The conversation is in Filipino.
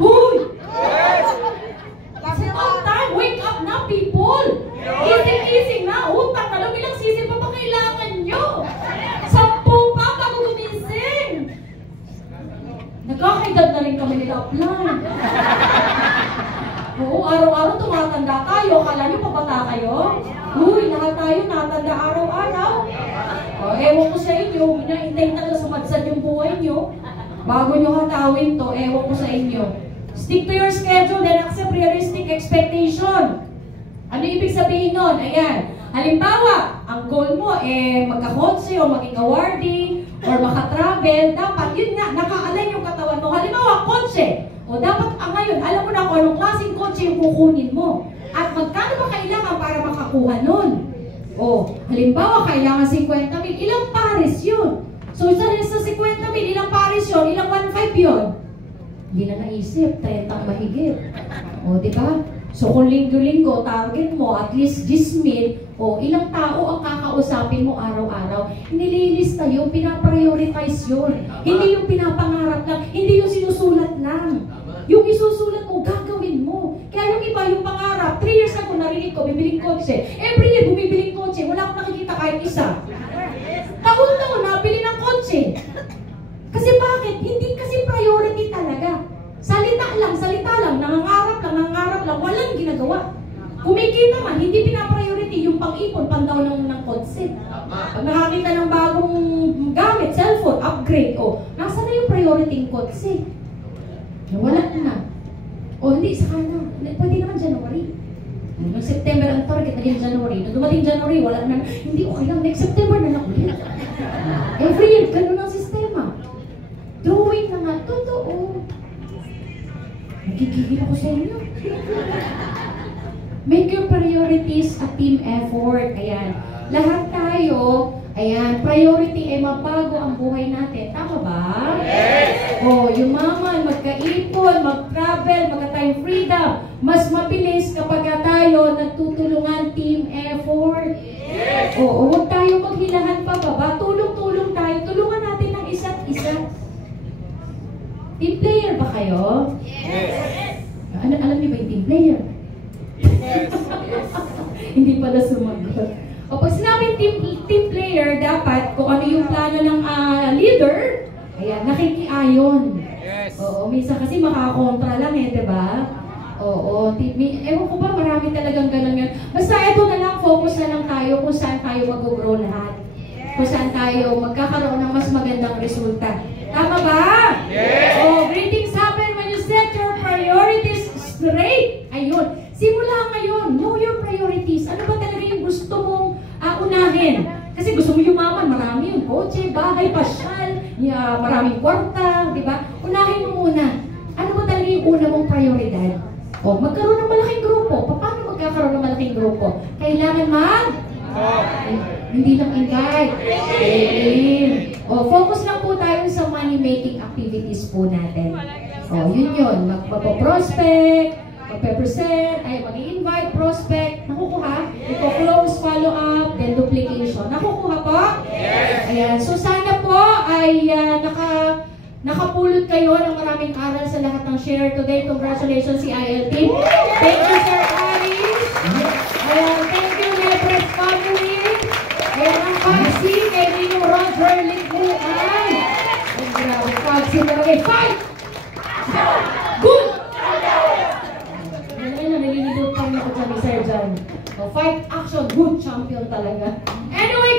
Huy! Kasi on time, wake up na people! Gising-gising na, utang na lang, ilang sisi pa kailangan nyo? 10 pa bago gumising! Nagkakaedad na rin kami nila apply. Oo, araw-araw tumatanda tayo. Akala nyo pabata kayo? Uy, lahat tayo natanda araw-araw. Ewan ko sa inyo, hinaintay talaga sumadsad yung buhay nyo. Bago nyo hatawin to, ewan ko sa inyo. Stick to your schedule and accept realistic expectation. Ano ibig sabihin nun? Ayan. Halimbawa, ang goal mo magka-kotse o maging awardee or makatravel, dapat yun nga, naka-align yung katawan mo. Halimbawa, kotse. O dapat ngayon, alam mo na kung anong klaseng kotse yung kukunin mo. At magkano ba kailangan para makakuha nun? O, halimbawa, kailangan 50,000. Ilang pares yun? So, sa 50,000, ilang pares yun? Ilang 1.5 yun? Hindi na naisip, 30 mahigit. O, di ba? So, kung linggo-linggo, target mo, at least 10,000, o ilang tao ang kakausapin mo araw-araw. Nililista yun, pinaprioritize yun. Hindi yung pinapangarap lang, hindi yung sinusulat lang. Yung isusulat mo, gagawin mo. Kaya yung iba, yung pangarap, 3 years ago narinig ko, bibiling kotse. Every year, bumibiling kotse, wala akong nakikita kahit isa. Taon-taon, nabili ng kotse. Kasi bakit? Hindi kasi priority talaga. Salita lang, nangangarap lang, walang ginagawa. Kumikita man, hindi pinapriority yung pang-ipon, pandaw ng kotse. Pag nakakita ng bagong gamit, cellphone, upgrade, nasa na yung priority yung kotse? Wala na. O hindi, saka na. Pwede naman January. Noong September ang target, naging January. Nung dumating January, wala na. Hindi, okay lang. Next September na lang ulit. Every year, ganun ang sistema. Drawing na nga. Totoo. Nagigigil ako sa inyo. Make your priorities a team effort. Ayan. Lahat tayo, ayan, priority ay mabago ang buhay natin. Tama ba? Yes! O, yumaman, magkaipon, mag-travel, magka-time freedom. Mas mabilis kapag tayo nagtutulungan, team effort. Yes! O, huwag tayo maghilahan pa ba? Tulong-tulong tayo. Tulungan natin ng isa't isa. Team player ba kayo? Yes! Alam niyo ba yung team player? Yes! Hindi pala sumagot. O pag sinabing team player, dapat kung ano yung plano ng leader, ayan, nakikiayon. Yes. Oo, minsan kasi makakontra lang diba? Oo, ewan ko ba, marami talagang ganun yan. Basta ito na lang, focus na lang tayo kung saan tayo mag-grow lahat. Kung saan tayo magkakaroon ng mas magandang resulta. Tama ba? Yes. Oh, great things happen when you set your priorities straight. Ayun. Simula ngayon, know your priorities. Ano ba talaga yung gusto mong unahin? Kasi gusto mo yumaman, marami yung kotse, bahay, pasyal, maraming kwarta, di ba? Unahin mo muna. Ano ba talaga yung una mong prioridad? O, magkaroon ng malaking grupo. Paano magkakaroon ng malaking grupo? Kailangan hindi lang invite. O, focus lang po tayo sa money-making activities po natin. O, yun. Magpo-prospect, magpe-present, mag-i-invite, prospect, nakukuha, ipo-close, follow-up, then duplication. Nakukuha po? Yes! Ayan. So, sana po ay nakapulot kayo ng maraming aral sa lahat ng share today. Congratulations si IL team. Thank you, Sir Aris. Ayan. Thank you, Lebres family. Ayan ang Pagsy, kay Nino Roger Likuan. Ay, grabe, Pagsy talaga. Fight! Good! Nalilibot pa niya ko dyan ni Sir John. Fight, action, good champion talaga. Anyway,